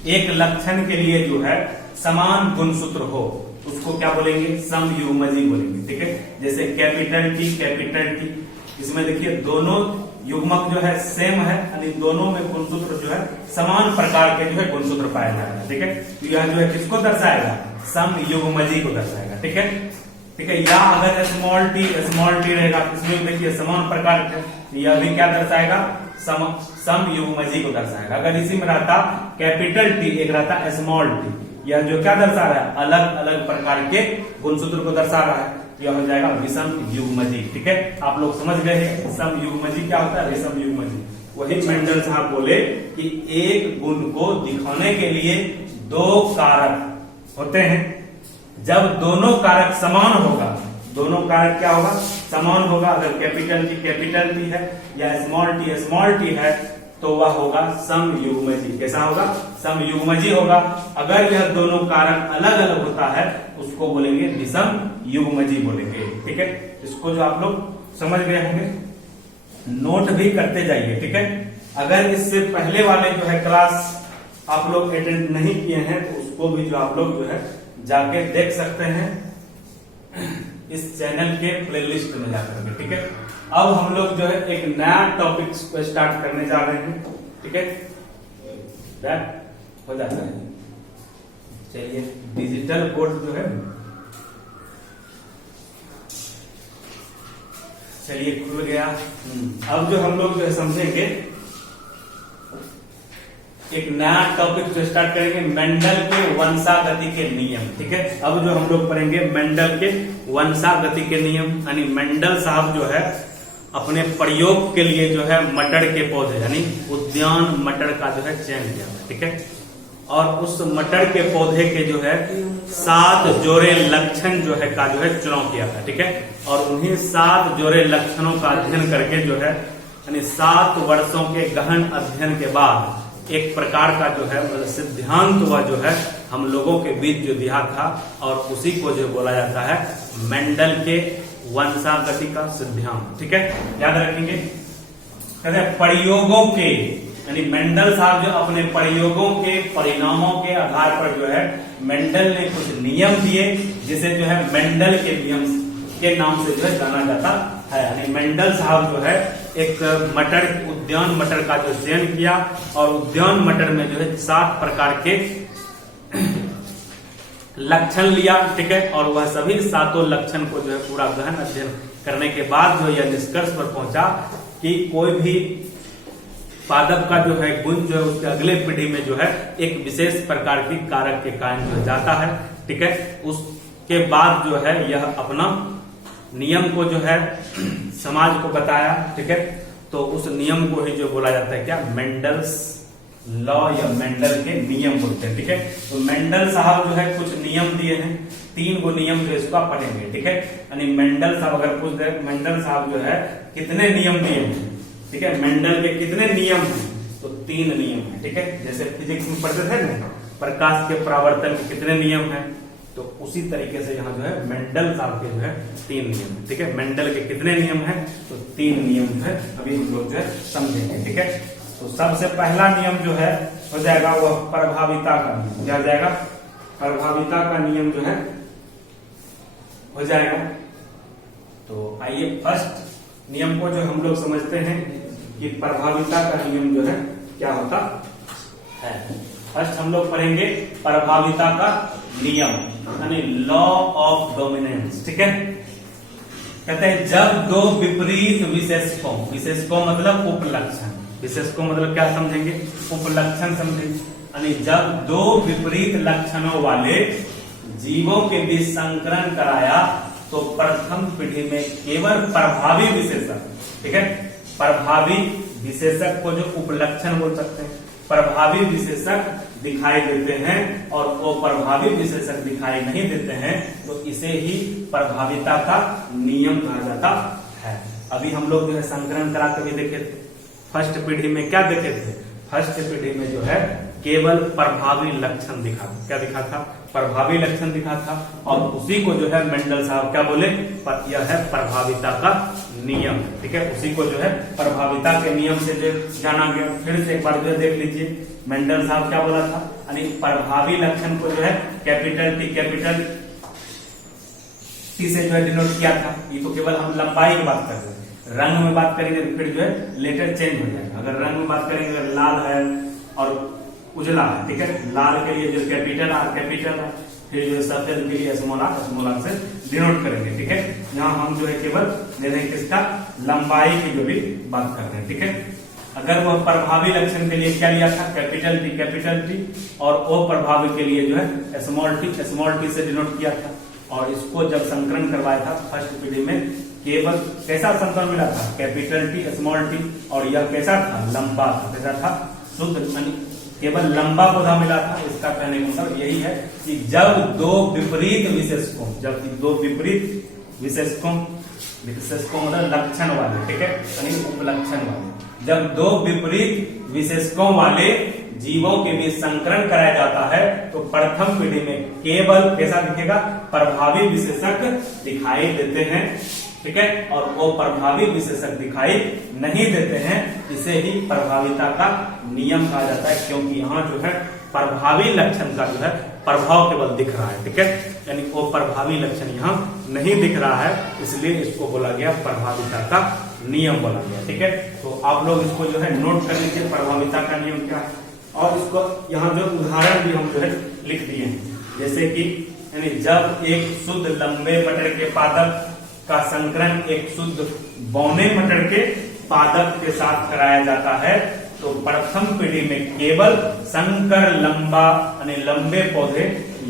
एक लक्षण के लिए जो है समान गुणसूत्र हो उसको क्या बोलेंगे? समयुग्मजी बोलेंगे, ठीक है। जैसे कैपिटल टी, इसमें देखिए दोनों युग्मक जो है सेम है, यानी दोनों में गुणसूत्र जो है समान प्रकार के जो है गुणसूत्र पाया जाएगा, ठीक है। तो यह जो है किसको दर्शाएगा? समयुग्मजी को दर्शाएगा, ठीक है। ठीक है। या अगर स्मॉल टी रहेगा, इसमें देखिए समान प्रकार के, यह भी क्या दर्शाएगा, सम युग्मजी को दर्शाएगा। अगर इसी में रहता कैपिटल टी, एक रहता स्मॉल टी, यह जो क्या दर्शा रहा है, अलग अलग प्रकार के गुणसूत्र को दर्शा रहा है, यह हो जाएगा विषम युग्मजी। ठीक है, आप लोग समझ गए हैं सम युग्मजी क्या होता है, विषम युग्मजी। वही मेंडल साहब बोले कि एक गुण को दिखाने के लिए दो कारक होते हैं, जब दोनों कारक समान होगा, दोनों कारक क्या होगा, समान होगा। अगर कैपिटल टी है या स्मॉल टी है तो वह होगा समयुग्मजी। कैसा होगा, समयुग्मजी होगा। अगर यह दोनों कारक अलग अलग होता है उसको बोलेंगे विषम युग्मजी बोलेंगे। ठीक है, इसको जो आप लोग समझ गए होंगे, नोट भी करते जाइए। ठीक है, अगर इससे पहले वाले जो है क्लास आप लोग अटेंड नहीं किए हैं तो उसको भी जो आप लोग जो है जाके देख सकते हैं इस चैनल के प्लेलिस्ट में जाकर के। ठीक है, अब हम लोग जो है एक नया टॉपिक को स्टार्ट करने जा रहे हैं। ठीक है, हो जाता है। चलिए, डिजिटल बोर्ड जो है, चलिए खुल गया। अब जो हम लोग जो है समझेंगे एक नया टॉपिक जो स्टार्ट करेंगे, मेंडल के वंशागति के नियम। ठीक है, अब जो हम लोग पढ़ेंगे मेंडल के वंशागति के नियम, यानी मेंडल साहब जो है अपने प्रयोग के लिए जो है मटर के पौधे यानी उद्यान मटर का जो है चयन किया। ठीक है, और उस मटर के पौधे के जो है 7 जोड़े लक्षण जो है का जो है चुनाव किया था। ठीक है, और उन्हीं 7 जोड़े लक्षणों का अध्ययन करके जो है यानी 7 वर्षों के गहन अध्ययन के बाद एक प्रकार का जो है मतलब सिद्धांत हुआ जो है हम लोगों के बीच जो दिया था, और उसी को जो बोला जाता है मेंडल के वंशागति का सिद्धांत। ठीक है, याद रखेंगे। कहते हैं प्रयोगों के, यानी मेंडल साहब जो अपने प्रयोगों के परिणामों के आधार पर जो है मेंडल ने कुछ नियम दिए, जिसे जो है मेंडल के नियम के नाम से जो है जाना जाता है। यानी मेंडल साहब जो है एक उद्यान मटर का जो चयन किया, और उद्यान मटर में जो है 7 प्रकार के लक्षण लिया। ठीक है, और वह सभी 7 लक्षण को जो है पूरा गहन अध्ययन करने के बाद जो यह निष्कर्ष पर पहुंचा कि कोई भी पादप का जो है गुण जो है उसके अगले पीढ़ी में जो है एक विशेष प्रकार की कारक के कारण जो जाता है। ठीक है, उसके बाद जो है यह अपना नियम को जो है समाज को बताया। ठीक है, तो उस नियम को ही जो बोला जाता है क्या, मेंडल्स लॉ या मेंडल के नियम बोलते हैं। ठीक है, तो मेंडल साहब जो है कुछ नियम दिए हैं, 3 गो नियम जो इसका पढ़ेंगे। ठीक है, यानी मेंडल साहब अगर पूछ दे मेंडल साहब जो है कितने नियम दिए हैं, ठीक है, मेंडल के कितने नियम हैं, तो 3 नियम है। ठीक है, जैसे फिजिक्स में पढ़ते थे ना प्रकाश के परावर्तन के कितने नियम हैं, तो उसी तरीके से यहाँ जो है मेंडल साहब के जो है 3 नियम है। ठीक है, मेंडल के कितने नियम हैं, तो 3 नियम जो है अभी हम लोग जो है समझेंगे। ठीक है, तो सबसे पहला नियम जो है हो जाएगा वह प्रभाविता का नियम। क्या हो जाएगा, प्रभाविता का नियम जो है हो जाएगा। तो आइए फर्स्ट नियम को जो हम लोग समझते हैं कि प्रभाविता का नियम जो है क्या होता है। फर्स्ट हम लोग पढ़ेंगे प्रभाविता का नियम यानी लॉ ऑफ डोमिनेंस। ठीक है, कहते हैं जब 2 विपरीत विशेषकों मतलब उपलक्षण, विशेषकों मतलब क्या समझेंगे, उपलक्षण समझेंगे। यानी जब 2 विपरीत लक्षणों वाले जीवों के बीच संकरण कराया तो प्रथम पीढ़ी में केवल प्रभावी विशेषक, ठीक है, प्रभावी विशेषक को जो उपलक्षण बोल सकते हैं, प्रभावी विशेषक दिखाई देते हैं और वो प्रभावी विशेषक दिखाई नहीं देते हैं तो इसे ही प्रभाविता का नियम कहा जाता है। अभी हम लोग जो है संकलन करा के भी देखे थे, फर्स्ट पीढ़ी में क्या देखे थे, फर्स्ट पीढ़ी में जो है केवल प्रभावी लक्षण दिखा, क्या दिखा था, प्रभावी लक्षण दिखा था। और उसी को जो है मेंडल साहब क्या बोले, यह है प्रभाविता का नियम। ठीक है, उसी को जो है प्रभाविता के नियम से जो जाना गया। फिर से एक बार जो देख लीजिए मेंडल साहब क्या बोला था, यानी प्रभावी लक्षण को जो है कैपिटल टी से जो है डिनोट किया था। ये तो केवल हम लंबाई की बात कर रहे हैं, रंग में बात करेंगे तो फिर जो है लेटर चेंज हो जाएगा। अगर रंग में बात करेंगे, अगर लाल है और उजला है, ठीक है, लाल के लिए जो कैपिटल आर कैपिटल है, फिर जो सफेद के लिए स्मॉल आर से डिनोट करेंगे, ठीक है। यहाँ हम जो है केवल दे देंगे किसका, लंबाई की जो भी बात कर रहे हैं, ठीक है। अगर वह प्रभावी लक्षण के लिए क्या लिया था, कैपिटल टी, और अप्रभावी के लिए जो है स्मॉल टी से डिनोट किया था। और इसको जब संकलन करवाया था फर्स्ट पीढ़ी में, केवल कैसा संकलन मिला था, कैपिटल टी स्मॉल टी, और यह कैसा था, लंबा था, कैसा था, शुद्ध, केवल लंबा पौधा मिला था। इसका कहने का मतलब यही है कि जब दो विपरीत विशेषकों मतलब लक्षण वाले, ठीक है, यानी उपलक्षण वाले, जब दो विपरीत विशेषकों वाले जीवों के बीच संकरण कराया जाता है तो प्रथम पीढ़ी में केवल कैसा दिखेगा, प्रभावी विशेषक दिखाई देते हैं, ठीक है, और वो प्रभावी विशेषक दिखाई नहीं देते हैं। इसे ही प्रभाविता का नियम कहा जाता है, क्योंकि यहाँ जो है प्रभावी लक्षण का जो है प्रभाव केवल दिख रहा है, ठीक है, यानी वो प्रभावी लक्षण यहाँ नहीं दिख रहा है, इसलिए इसको बोला गया प्रभाविता का नियम बोला गया, ठीक है। तो आप लोग इसको जो है नोट कर लीजिए, प्रभाविता का नियम क्या है। और इसको यहाँ जो उदाहरण भी हम जो है लिख दिए हैं, जैसे कि यानी जब एक शुद्ध लंबे मटर के पादप का संकरण एक शुद्ध बौने मटर के पादप के साथ कराया जाता है तो प्रथम पीढ़ी में केवल संकर लंबा यानी लंबे पौधे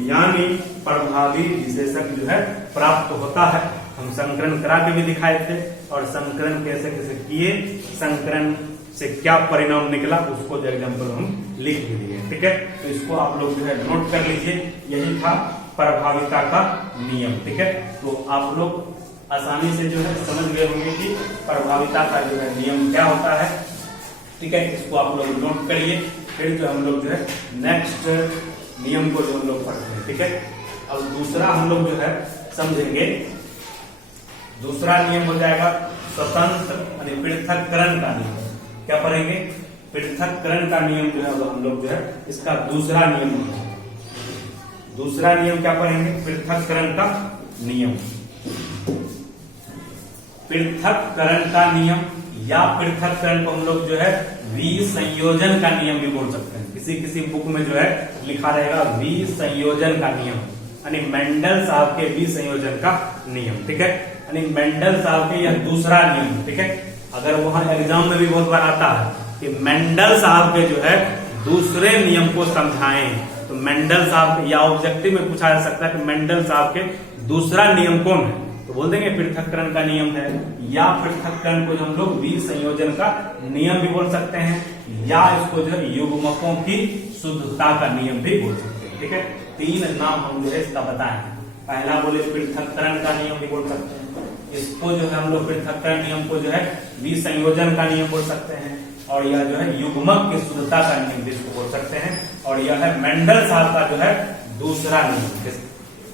यानी प्रभावी विशेषक जो है प्राप्त होता है। हम संकरण करा के भी दिखाए थे, और संकरण कैसे कैसे किए, संकरण से क्या परिणाम निकला, उसको जो एग्जाम्पल हम लिख भी दिए, ठीक है। तो इसको आप लोग जो है नोट कर लीजिए, यही था प्रभाविता का नियम, ठीक है। तो आप लोग आसानी से जो है समझ गए होंगे कि प्रभाविता का जो है नियम क्या होता है, ठीक है। इसको आप लोग नोट करिए, फिर जो हम लोग जो है नेक्स्ट नियम को जो हम लोग पढ़ते हैं, ठीक है। अब दूसरा हम लोग जो है समझेंगे, दूसरा नियम हो जाएगा स्वतंत्र यानी पृथक्करण का नियम। क्या पढ़ेंगे, पृथक्करण का नियम जो है हम लोग जो है इसका दूसरा नियम होगा। दूसरा नियम क्या पढ़ेंगे, पृथक्करण का नियम, पृथक्करण का नियम, या पृथक्करण को हम लोग जो है विसंयोजन का नियम भी बोल सकते हैं। किसी किसी बुक में जो है लिखा रहेगा विसंयोजन का नियम, यानी मेंडल साहब के विसंयोजन का नियम, ठीक है, यानी मेंडल साहब के यह दूसरा नियम, ठीक है। अगर वहां एग्जाम में भी बहुत बार आता है कि मेंडल साहब के जो है दूसरे नियम को समझाएं, तो मेंडल साहब या ऑब्जेक्टिव में पूछा जा सकता है कि मेंडल साहब के दूसरा नियम कौन है, तो बोल देंगे पृथक्करण का नियम है, या पृथक्करण को हम लोग विसंयोजन का नियम भी बोल सकते हैं, या इसको जो है युग्मकों की शुद्धता का नियम भी बोल सकते हैं, ठीक है। तीन नाम हम जो है इसका बताए। पहला बोले पृथक्करण का नियम भी बोल सकते हैं, इसको जो है हम लोग पृथक्करण नियम को जो है विसंयोजन का नियम बोल सकते हैं, और यह जो है युग्मक की शुद्धता का नियम भी इसको बोल सकते हैं, और यह है मेंडल साहब का जो है दूसरा नियम।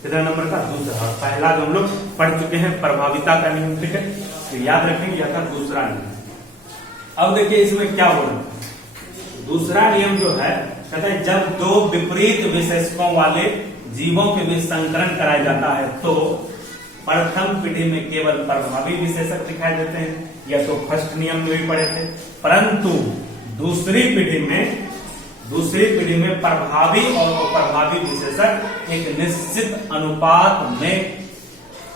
कितना नंबर का, दूसरा। पहला जो हम लोग पढ़ चुके हैं प्रभाविता का नियम, ठीक है, तो याद रखेंगे यह था दूसरा नियम। अब देखिए इसमें क्या बोला, दूसरा नियम जो है कहते हैं जब दो विपरीत विशेषकों वाले जीवों के बीच संकरण कराया जाता है तो प्रथम पीढ़ी में केवल प्रभावी विशेषक दिखाई देते हैं, या तो फर्स्ट नियम में भी पढ़े थे, परंतु दूसरी पीढ़ी में प्रभावी और अप्रभावी विशेषक एक निश्चित अनुपात में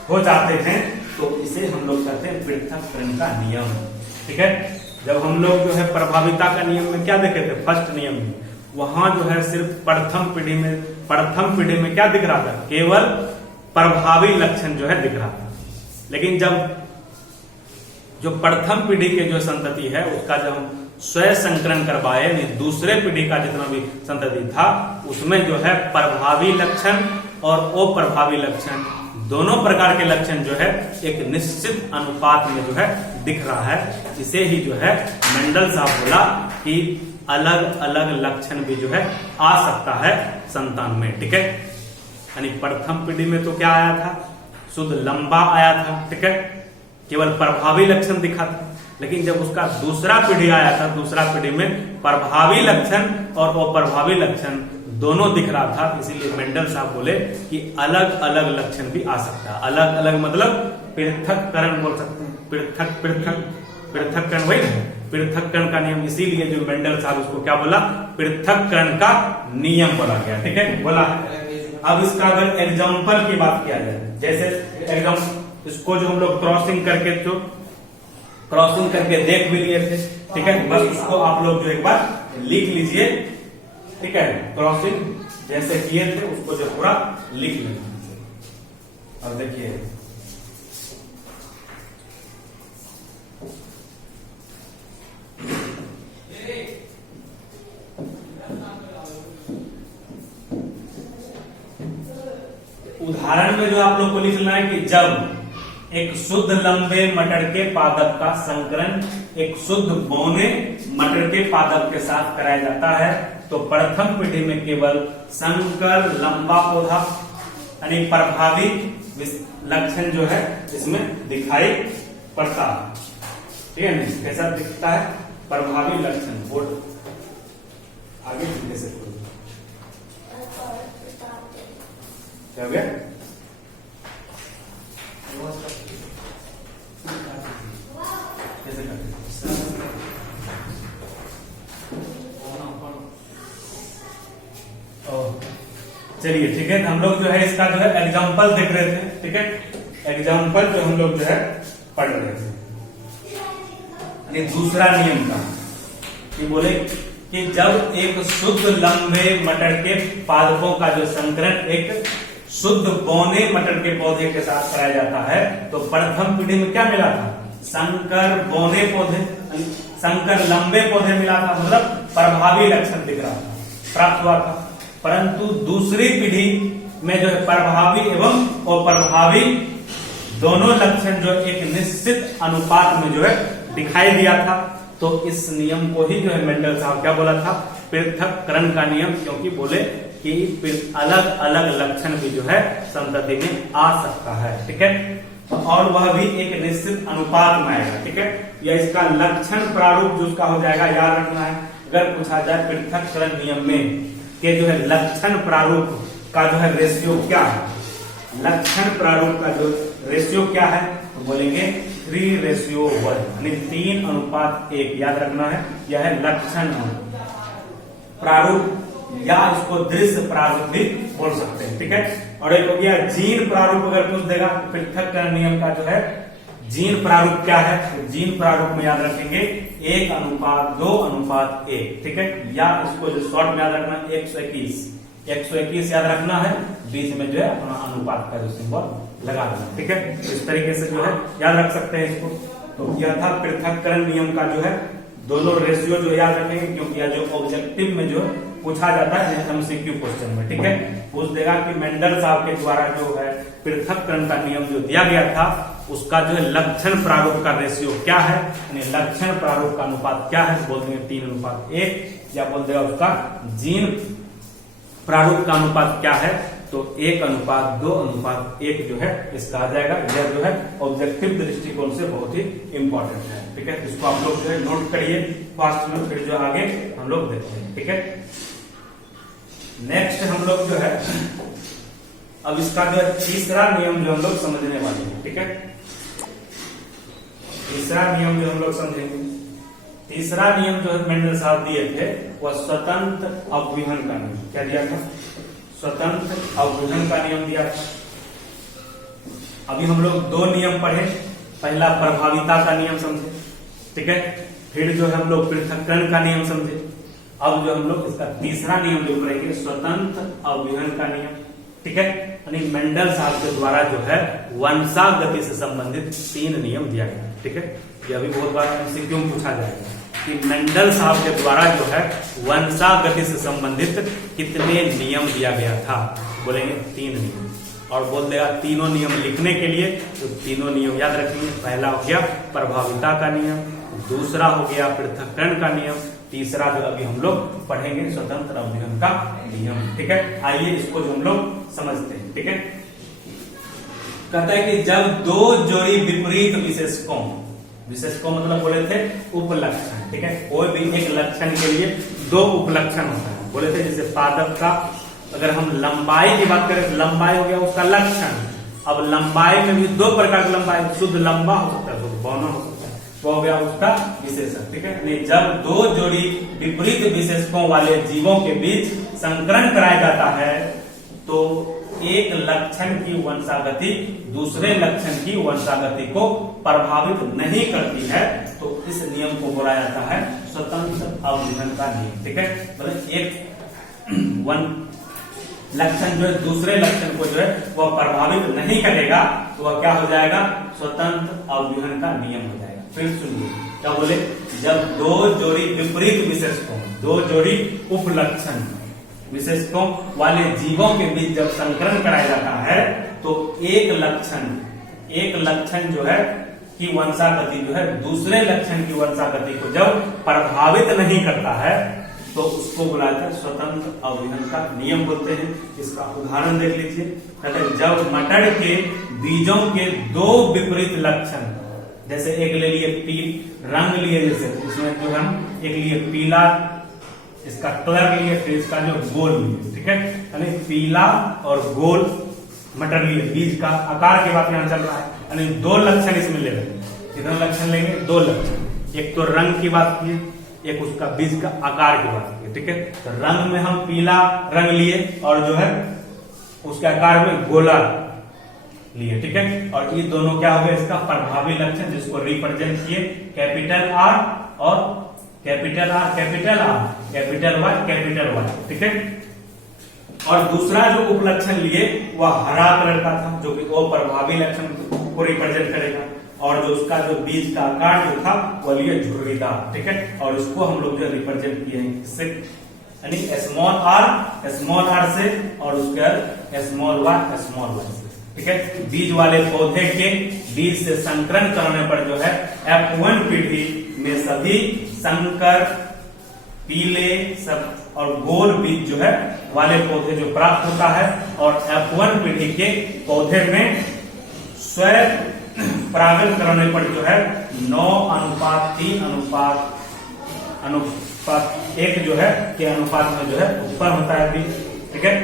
हो जाते हैं, तो इसे हम लोग कहते हैं पृथक्करण का नियम, ठीक है। जब हम लोग जो है प्रभाविता का नियम में क्या देखे थे, फर्स्ट नियम में, वहां जो है सिर्फ प्रथम पीढ़ी में क्या दिख रहा था, केवल प्रभावी लक्षण जो है दिख रहा था। लेकिन जब जो प्रथम पीढ़ी के जो संतति है उसका जब हम स्वयं संकरण करवाए, दूसरे पीढ़ी का जितना भी संतति था उसमें जो है प्रभावी लक्षण और अप्रभावी लक्षण दोनों प्रकार के लक्षण जो है एक निश्चित अनुपात में जो है दिख रहा है। इसे ही जो है मेंडल साहब बोला कि अलग अलग लक्षण भी जो है आ सकता है संतान में, ठीक है। यानी प्रथम पीढ़ी में तो क्या आया था, शुद्ध लंबा आया था, ठीक है, केवल प्रभावी लक्षण दिखा था। लेकिन जब उसका दूसरा पीढ़ी आया था, दूसरा पीढ़ी में प्रभावी लक्षण और अप्रभावी लक्षण दोनों दिख रहा था, इसीलिए मेंडल साहब बोले कि अलग अलग लक्षण भी आ सकता है। अलग अलग मतलब पृथक्करण बोल सकते हैं, पृथक्करण वही है, पृथक्करण का नियम। इसीलिए जो मेंडल साहब उसको क्या बोला, पृथक्करण का नियम बोला गया, ठीक है, बोला है। अब इसका अगर एग्जाम्पल की बात किया जाए, जैसे इसको जो हम लोग क्रॉसिंग करके देख भी लिए थे, ठीक है, बस उसको आप लोग जो एक बार लिख लीजिए, ठीक है, क्रॉसिंग जैसे किए थे उसको जो पूरा लिख लेना। अब देखिए उदाहरण में जो आप लोग को लिखना है कि जब एक शुद्ध लंबे मटर के पादप का संकरण एक शुद्ध बौने मटर के पादप के साथ कराया जाता है तो प्रथम पीढ़ी में केवल संकर लंबा पौधा यानी प्रभावी लक्षण जो है इसमें दिखाई पड़ता है, ठीक है। नहीं कैसा दिखता है प्रभावी लक्षण, बोर्ड आगे कैसे क्या हो गया, कैसे करते चलिए, ठीक है। हम लोग जो है इसका जो है एग्जाम्पल देख रहे थे, ठीक है, एग्जाम्पल जो हम लोग जो है पढ़ रहे थे। दूसरा नियम का कि बोले कि जब एक शुद्ध लंबे मटर के पादपों का जो संकरण एक शुद्ध बौने मटर के पौधे के साथ कराया जाता है तो प्रथम पीढ़ी में क्या मिला था, संकर बौने पौधे, संकर लंबे पौधे मिला था, मतलब प्रभावी लक्षण दिख रहा था, प्राप्त हुआ था। परंतु दूसरी पीढ़ी में जो है प्रभावी एवं अप्रभावी दोनों लक्षण जो एक निश्चित अनुपात में जो है दिखाई दिया था। तो इस नियम को ही जो है मेंडल साहब क्या बोला था, पृथक्करण का नियम, क्योंकि बोले कि अलग अलग लक्षण भी जो है संतति में आ सकता है, ठीक है, और वह भी एक निश्चित अनुपात में आएगा, ठीक है। या इसका लक्षण प्रारूप जो उसका हो जाएगा, याद रखना है, अगर पूछा जाए पृथक्करण नियम में कि जो है लक्षण प्रारूप का जो है रेशियो क्या है, लक्षण प्रारूप का जो रेशियो क्या है, तो बोलेंगे 3:1 यानी 3:1, याद रखना है। यह है लक्षण प्रारूप या इसको दृश्य प्रारूप भी बोल सकते हैं, ठीक है। और एक हो गया जीन प्रारूप, अगर पूछ देगा पृथक्करण नियम का जो है जीन प्रारूप क्या है, तो जीन प्रारूप में याद रखेंगे 1:2:1, ठीक है। या इसको जो शॉर्ट में याद रखना 121 याद रखना है, बीच में जो है अपना अनुपात का जो सिंबल लगा देना, ठीक है। इस तरीके से जो है याद रख सकते हैं इसको। तो यह था पृथक्करण नियम का जो है दोनों रेशियो जो याद रखेंगे, क्योंकि यह जो ऑब्जेक्टिव में जो पूछा जाता है एमसीक्यू क्वेश्चन में, ठीक है, पूछ देगा कि मेंडल साहब के द्वारा जो है पृथक्करण का नियम जो दिया गया था उसका जो है लक्षण प्रारूप का रेशियो क्या है, यानी लक्षण प्रारूप का अनुपात क्या है, बोल देंगे 3:1, या बोल देगा उसका जीन प्रारूप का अनुपात क्या है, तो 1:2:1 जो है इसका आ जाएगा। यह जो है ऑब्जेक्टिव दृष्टिकोण से बहुत ही इंपॉर्टेंट है, ठीक है। इसको आप लोग जो है नोट करिए फास्ट में, फिर जो आगे हम लोग देखते हैं, ठीक है। नेक्स्ट हम लोग जो है अब इसका जो है तीसरा नियम जो हम लोग समझने वाले हैं, ठीक है। तीसरा नियम जो हम लोग समझेंगे, तीसरा नियम जो है मेंडल साहब दिए थे वह स्वतंत्र अवविहन का नियम। क्या दिया था, स्वतंत्र अवविहन का नियम दिया था। अभी हम लोग 2 नियम पढ़े, पहला प्रभाविता का नियम समझे, ठीक है, फिर जो है हम लोग पृथक्करण का नियम समझे। अब जो हम लोग इसका तीसरा नियम जो पढ़ेंगे स्वतंत्र अवविहन का नियम, ठीक है। यानी मेंडल साहब के द्वारा जो है वंशागति से संबंधित 3 नियम दिया गया, ठीक है। यह भी बहुत बार एमसीक्यू में पूछा जाएगा कि मेंडल साहब के द्वारा जो है वंशागति से संबंधित कितने नियम दिया गया था, बोलेंगे 3 नियम। और बोल देगा तीनों नियम लिखने के लिए तो तीनों नियम याद रखेंगे। पहला हो गया प्रभाविता का नियम, दूसरा हो गया पृथक्करण का नियम, तीसरा जो अभी हम लोग पढ़ेंगे स्वतंत्र अवविहन का नियम, ठीक है। आइए इसको जो हम लोग समझते हैं, ठीक है। कहता है कि जब 2 जोड़ी विपरीत विशेषकों मतलब बोले थे उपलक्षण, ठीक है, कोई भी एक लक्षण के लिए 2 उपलक्षण होता है, बोले थे जैसे पादप का अगर हम लंबाई की बात करें तो लंबाई हो गया उसका लक्षण। अब लंबाई में भी 2 प्रकार की लंबाई, शुद्ध लंबा हो सकता है, शुद्ध बौना हो सकता है, वो हो गया उसका विशेषक, ठीक है। जब 2 जोड़ी विपरीत विशेषकों वाले जीवों के बीच संकरण कराया जाता है तो एक लक्षण की वंशागति दूसरे लक्षण की वंशागति को प्रभावित नहीं करती है, तो इस नियम को बोला जाता है स्वतंत्र अवरोधन का नियम। ठीक है, मतलब एक लक्षण जो है दूसरे लक्षण को जो है वह प्रभावित नहीं करेगा, तो वह क्या हो जाएगा, स्वतंत्र अवरोधन का नियम हो जाएगा। फिर सुनिए क्या बोले, जब दो जोड़ी विपरीत विशेषकों, दो जोड़ी उपलक्षण विशेषकों वाले जीवों के बीच जब संकरण कराया जाता है, तो एक लक्षण जो है की वंशागति जो है दूसरे लक्षण की वंशागति को जब प्रभावित नहीं करता है, तो उसको बुलाते हैं स्वतंत्र अवरोधन का नियम बोलते हैं। इसका उदाहरण देख लीजिए, कहते हैं जब मटर के बीजों के दो विपरीत लक्षण, जैसे एक ले लिए रंग लिए, जैसे इसमें जो हम एक लिए पीला, इसका कलर लिए, फिर इसका जो गोल लिए। ठीक है, यानी पीला और गोल मटर लिए, बीज का आकार की बात यहाँ चल रहा है, यानी दो लक्षण इसमें ले लेंगे। कितना लक्षण लेंगे, दो लक्षण, एक तो रंग की बात की, एक उसका बीज का आकार की बात की। ठीक है, तो रंग में हम पीला रंग लिए और जो है उसके आकार में गोला लिए। ठीक है, और ये दोनों क्या हो गए, इसका प्रभावी लक्षण, जिसको रिप्रेजेंट किए कैपिटल आर और capital R, capital R, capital Y, capital Y. ठीक है, और दूसरा जो उपलक्षण लिए वह हरा कलर का था, जो कि अप्रभावी लक्षण को रिप्रेजेंट करेगा, और जो उसका जो बीज का आकार जो था वह लिए झुर्रीदार। ठीक है, और इसको हम लोग जो रिप्रेजेंट किए हैं इससे, यानी स्मॉल आर से, और उसके बाद स्मॉल वाई से। ठीक है, बीज वाले पौधे के बीज से संकरण करने पर जो है F1 पीढ़ी में सभी संकर पीले सब और गोल बीज जो है वाले पौधे जो प्राप्त होता है, और F1 पीढ़ी के पौधे में स्वयं परागण करने पर जो है 9:3 अनुपात 1 जो है के अनुपात में जो है उत्पन्न होता है बीज। ठीक है,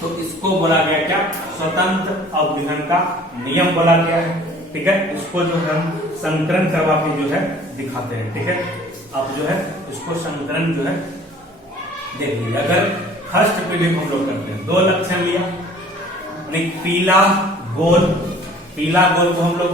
तो इसको बोला गया क्या, स्वतंत्र अवरोधन का नियम बोला गया है। ठीक है, इसको जो हम संकरण करवा के जो है दिखाते हैं। ठीक है, अब जो है इसको संकरण जो है देख लीजिए। अगर फर्स्ट पीढ़ी को हम लोग करते हैं, दो लक्षण लिया, पीला गोल को हम लोग